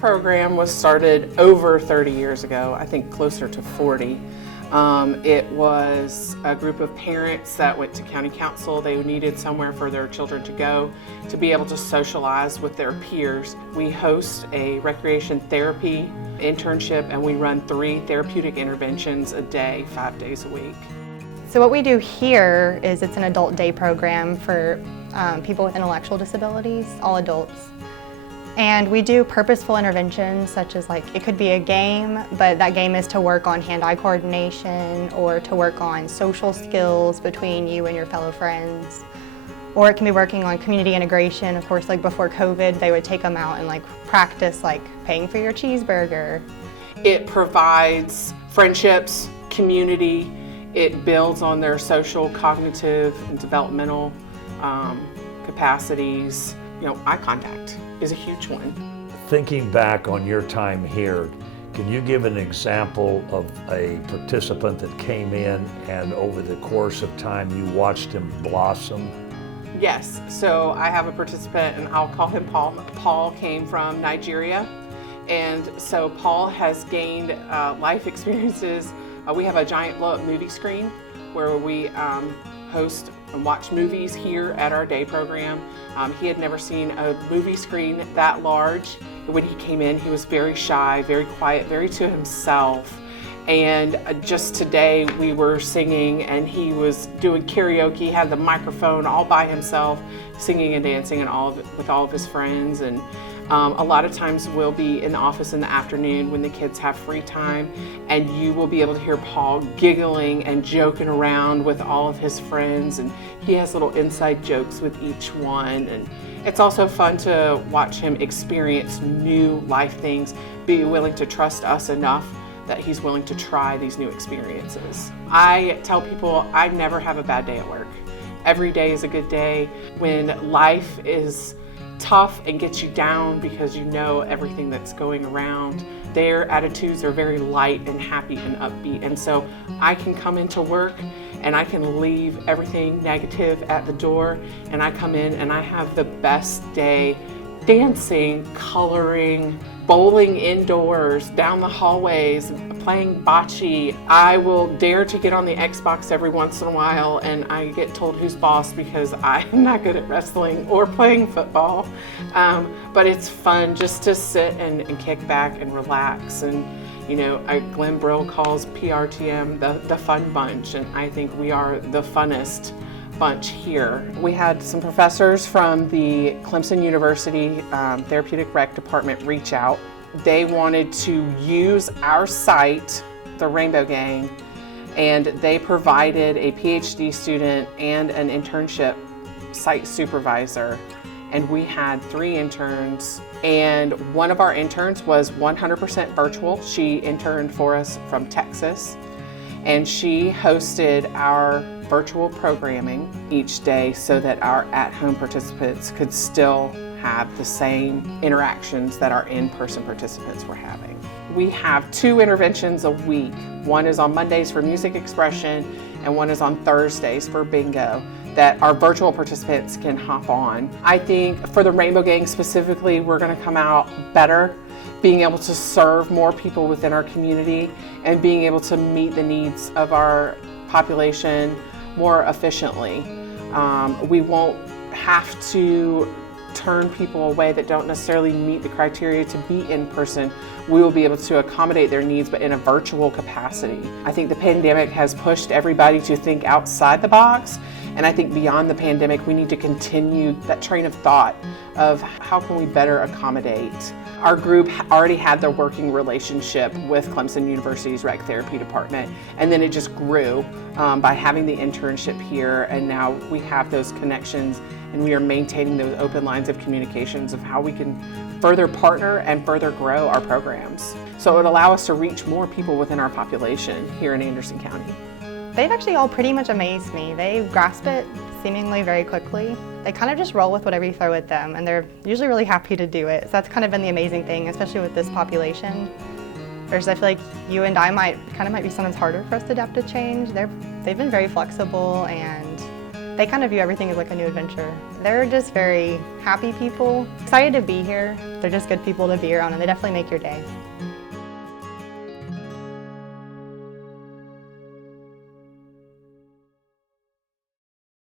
program was started over 30 years ago, I think closer to 40. It was a group of parents that went to county council. They needed somewhere for their children to go to be able to socialize with their peers. We host a recreation therapy internship, and we run 3 therapeutic interventions a day, 5 days a week. So what we do here is it's an adult day program for people with intellectual disabilities, all adults. And we do purposeful interventions such as it could be a game, but that game is to work on hand-eye coordination or to work on social skills between you and your fellow friends. Or it can be working on community integration. Of course, before COVID, they would take them out and practice paying for your cheeseburger. It provides friendships, community. It builds on their social, cognitive, and developmental capacities. Eye contact is a huge one. Thinking back on your time here, can you give an example of a participant that came in and over the course of time you watched him blossom? Yes, so I have a participant and I'll call him Paul. Paul came from Nigeria, and so Paul has gained life experiences. We have a giant blow-up movie screen where we host and watch movies here at our day program. He had never seen a movie screen that large. When he came in, he was very shy, very quiet, very to himself. And just today we were singing and he was doing karaoke, he had the microphone all by himself, singing and dancing and with all of his friends. And a lot of times we'll be in the office in the afternoon when the kids have free time, and you will be able to hear Paul giggling and joking around with all of his friends, and he has little inside jokes with each one. And it's also fun to watch him experience new life things, be willing to trust us enough that he's willing to try these new experiences. I tell people I never have a bad day at work. Every day is a good day. When life is tough and gets you down because you know everything that's going around, their attitudes are very light and happy and upbeat. And so I can come into work and I can leave everything negative at the door, and I come in and I have the best day dancing, coloring, bowling indoors, down the hallways, playing bocce. I will dare to get on the Xbox every once in a while, and I get told who's boss because I'm not good at wrestling or playing football. But it's fun just to sit and kick back and relax. And Glenn Brill calls PRTM the fun bunch, and I think we are the funnest bunch here. We had some professors from the Clemson University Therapeutic Rec Department reach out. They wanted to use our site, the Rainbow Gang, and they provided a PhD student and an internship site supervisor. And we had 3 interns, and one of our interns was 100% virtual. She interned for us from Texas, and she hosted our virtual programming each day so that our at-home participants could still have the same interactions that our in-person participants were having. We have 2 interventions a week. One is on Mondays for music expression, and one is on Thursdays for bingo that our virtual participants can hop on. I think for the Rainbow Gang specifically, we're going to come out better, being able to serve more people within our community and being able to meet the needs of our population more efficiently. We won't have to turn people away that don't necessarily meet the criteria to be in person. We will be able to accommodate their needs, but in a virtual capacity. I think the pandemic has pushed everybody to think outside the box, and I think beyond the pandemic, we need to continue that train of thought of how can we better accommodate. Our group already had their working relationship with Clemson University's Rec Therapy Department, and then it just grew by having the internship here, and now we have those connections, and we are maintaining those open lines of communications of how we can further partner and further grow our programs. So it would allow us to reach more people within our population here in Anderson County. They've actually all pretty much amazed me. They grasp it seemingly very quickly. They kind of just roll with whatever you throw at them, and they're usually really happy to do it. So that's kind of been the amazing thing, especially with this population. Whereas I feel like you and I might be sometimes harder for us to adapt to change. They've been very flexible, and they kind of view everything as like a new adventure. They're just very happy people, excited to be here. They're just good people to be around, and they definitely make your day.